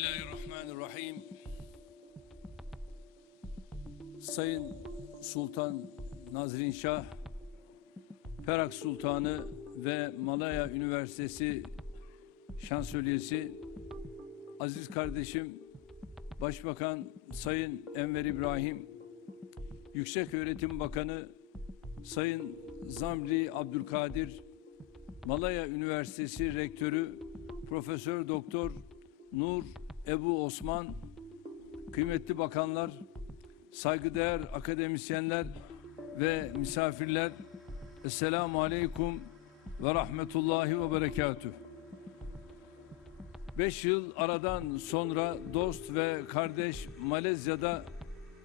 Bismillahirrahmanirrahim. Sayın Sultan Nazrin Şah, Perak Sultanı ve Malaya Üniversitesi Şansölyesi, aziz kardeşim Başbakan Sayın Enver İbrahim, Yüksek Öğretim Bakanı Sayın Zamri Abdülkadir, Malaya Üniversitesi Rektörü Profesör Doktor Nur Ebu Osman, kıymetli bakanlar, saygıdeğer akademisyenler ve misafirler, Esselamu Aleyküm ve Rahmetullahi ve Berekatüh. Beş yıl aradan sonra dost ve kardeş Malezya'da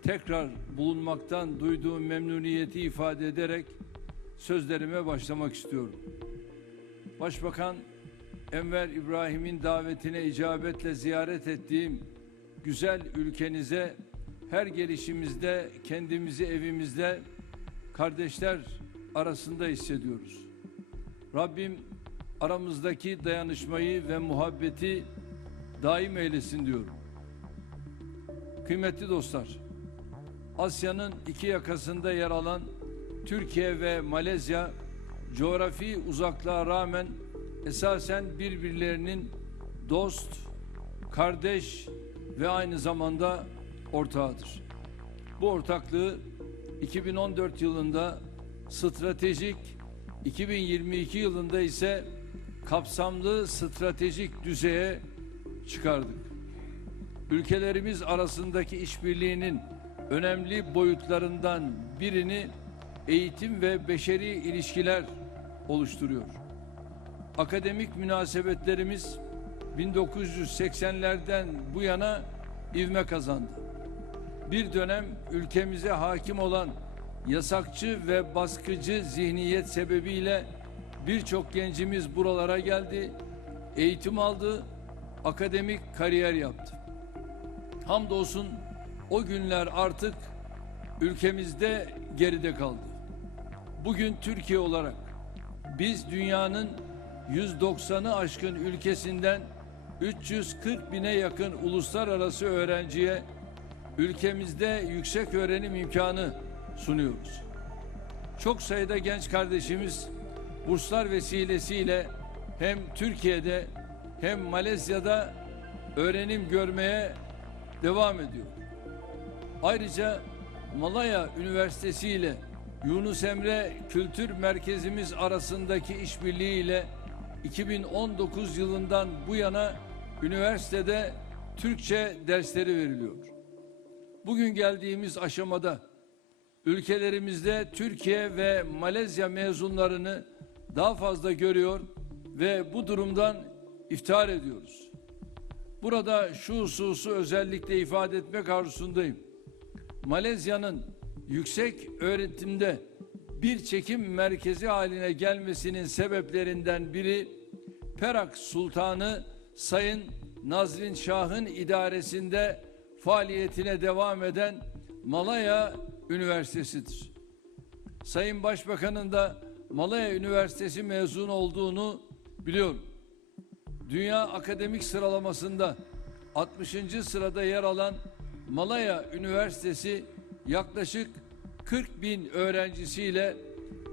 tekrar bulunmaktan duyduğum memnuniyeti ifade ederek sözlerime başlamak istiyorum. Başbakan Enver İbrahim'in davetine icabetle ziyaret ettiğim güzel ülkenize her gelişimizde kendimizi evimizde kardeşler arasında hissediyoruz. Rabbim aramızdaki dayanışmayı ve muhabbeti daim eylesin diyorum. Kıymetli dostlar, Asya'nın iki yakasında yer alan Türkiye ve Malezya coğrafi uzaklığa rağmen esasen birbirlerinin dost, kardeş ve aynı zamanda ortağıdır. Bu ortaklığı 2014 yılında stratejik, 2022 yılında ise kapsamlı stratejik düzeye çıkardık. Ülkelerimiz arasındaki işbirliğinin önemli boyutlarından birini eğitim ve beşeri ilişkiler oluşturuyor. Akademik münasebetlerimiz 1980'lerden bu yana ivme kazandı. Bir dönem ülkemize hakim olan yasakçı ve baskıcı zihniyet sebebiyle birçok gencimiz buralara geldi, eğitim aldı, akademik kariyer yaptı. Hamdolsun o günler artık ülkemizde geride kaldı. Bugün Türkiye olarak biz dünyanın 190'ı aşkın ülkesinden 340 bine yakın uluslararası öğrenciye ülkemizde yüksek öğrenim imkanı sunuyoruz. Çok sayıda genç kardeşimiz burslar vesilesiyle hem Türkiye'de hem Malezya'da öğrenim görmeye devam ediyor. Ayrıca Malaya Üniversitesi ile Yunus Emre Kültür Merkezimiz arasındaki işbirliğiyle 2019 yılından bu yana üniversitede Türkçe dersleri veriliyor. Bugün geldiğimiz aşamada ülkelerimizde Türkiye ve Malezya mezunlarını daha fazla görüyor ve bu durumdan iftihar ediyoruz. Burada şu hususu özellikle ifade etmek arzusundayım. Malezya'nın yüksek öğretimde bir çekim merkezi haline gelmesinin sebeplerinden biri Perak Sultanı Sayın Nazrin Şah'ın idaresinde faaliyetine devam eden Malaya Üniversitesi'dir. Sayın Başbakanın da Malaya Üniversitesi mezun olduğunu biliyorum. Dünya akademik sıralamasında 60. sırada yer alan Malaya Üniversitesi yaklaşık 40 bin öğrencisiyle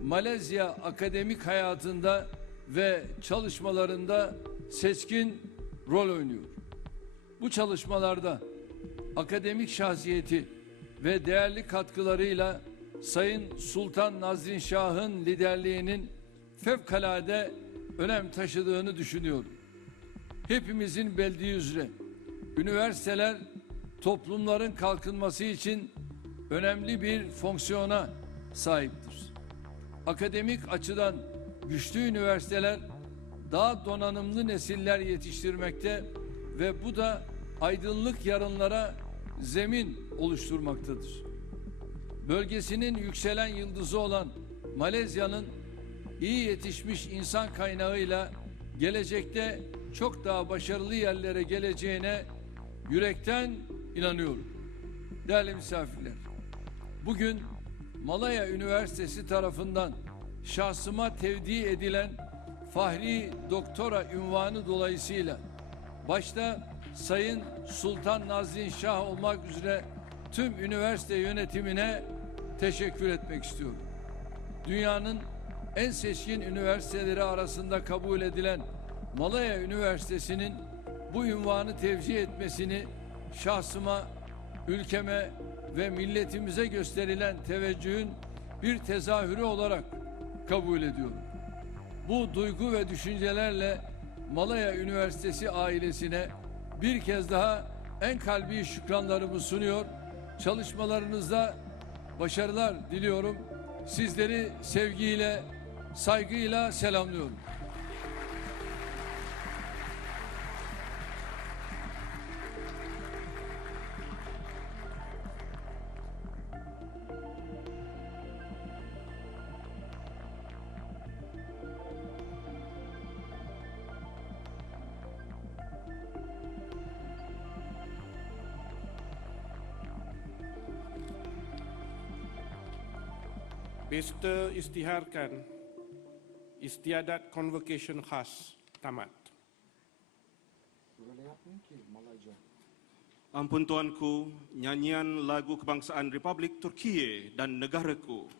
Malezya akademik hayatında ve çalışmalarında seçkin rol oynuyor. Bu çalışmalarda akademik şahsiyeti ve değerli katkılarıyla Sayın Sultan Nazrin Şah'ın liderliğinin fevkalade önem taşıdığını düşünüyorum. Hepimizin bildiği üzere üniversiteler toplumların kalkınması için önemli bir fonksiyona sahiptir. Akademik açıdan güçlü üniversiteler daha donanımlı nesiller yetiştirmekte ve bu da aydınlık yarınlara zemin oluşturmaktadır. Bölgesinin yükselen yıldızı olan Malezya'nın iyi yetişmiş insan kaynağıyla gelecekte çok daha başarılı yerlere geleceğine yürekten inanıyorum. Değerli misafirler, bugün Malaya Üniversitesi tarafından şahsıma tevdi edilen Fahri Doktora ünvanı dolayısıyla başta Sayın Sultan Nazrin Şah olmak üzere tüm üniversite yönetimine teşekkür etmek istiyorum. Dünyanın en seçkin üniversiteleri arasında kabul edilen Malaya Üniversitesi'nin bu ünvanı tevcih etmesini şahsıma, ülkeme ve milletimize gösterilen teveccühün bir tezahürü olarak kabul ediyorum. Bu duygu ve düşüncelerle Malaya Üniversitesi ailesine bir kez daha en kalbi şükranlarımı sunuyor. Çalışmalarınızda başarılar diliyorum. Sizleri sevgiyle, saygıyla selamlıyorum. Pesta istiharkan istiadat convocation khas tamat. Ampun tuanku, nyanyian lagu kebangsaan Republik Turkiye dan negaraku